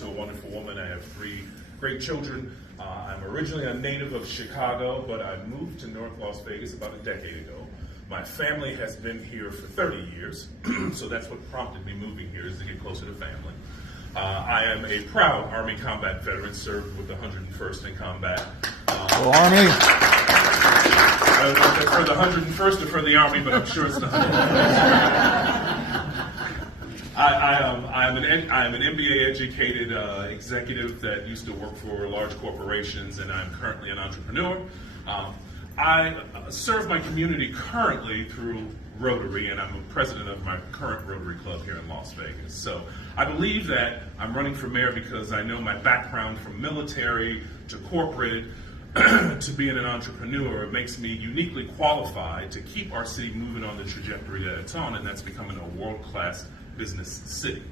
to a wonderful woman. I have 3 great children. I'm originally a native of Chicago, but I moved to North Las Vegas about a decade ago. My family has been here for 30 years, so that's what prompted me moving here, is to get closer to family. I am a proud Army combat veteran, served with the 101st in combat. Go Army! I don't know if that's for the 101st or for the Army, but I'm sure it's the 101st. I am an MBA-educated executive that used to work for large corporations, and I'm currently an entrepreneur. I serve my community currently through Rotary, and I'm a president of my current Rotary Club here in Las Vegas. So I believe that I'm running for mayor because I know my background from military to corporate to being an entrepreneur makes me uniquely qualified to keep our city moving on the trajectory that it's on, and that's becoming a world-class business city.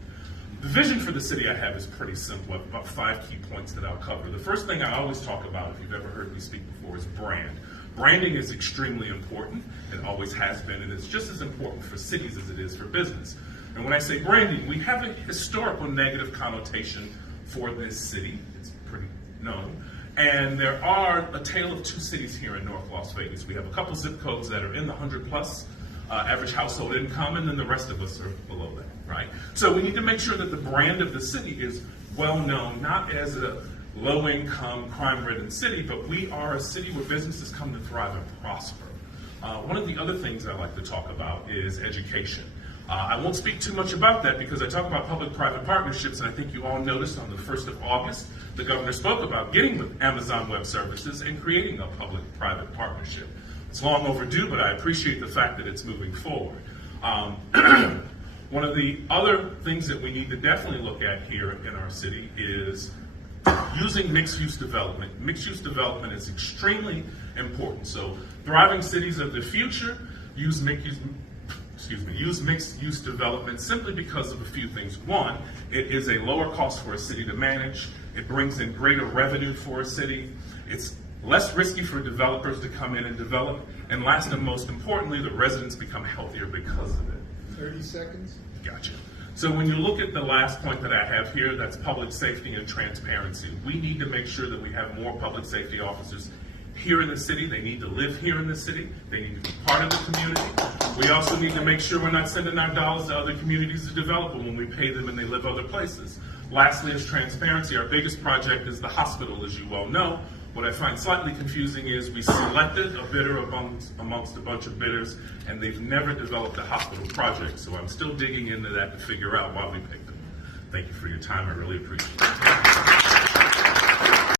The vision for the city I have is pretty simple. I have about 5 key points that I'll cover. The first thing I always talk about, if you've ever heard me speak before, is brand. Branding is extremely important. It always has been, and it's just as important for cities as it is for business. And when I say branding, we have a historical negative connotation for this city. It's pretty known. And there are a tale of 2 cities here in North Las Vegas. We have a couple zip codes that are in the 100+ average household income, and then the rest of us are below that, right? So we need to make sure that the brand of the city is well known, not as a low-income, crime-ridden city, but we are a city where businesses come to thrive and prosper. One of the other things I like to talk about is education. I won't speak too much about that because I talk about public-private partnerships, and I think you all noticed on the 1st of August, the governor spoke about getting with Amazon Web Services and creating a public-private partnership. It's long overdue, but I appreciate the fact that it's moving forward. One of the other things that we need to definitely look at here in our city is using mixed-use development. Mixed-use development is extremely important. So thriving cities of the future use mixed-use development simply because of a few things. One, it is a lower cost for a city to manage. It brings in greater revenue for a city. It's less risky for developers to come in and develop. And last and most importantly, the residents become healthier because of it. 30 seconds. Gotcha. So when you look at the last point that I have here, that's public safety and transparency. We need to make sure that we have more public safety officers here in the city. They need to live here in the city. They need to be part of the community. We also need to make sure we're not sending our dollars to other communities to develop them when we pay them and they live other places. Lastly is transparency. Our biggest project is the hospital, as you well know. What I find slightly confusing is we selected a bidder amongst a bunch of bidders, and they've never developed a hospital project. So I'm still digging into that to figure out why we picked them. Thank you for your time. I really appreciate it.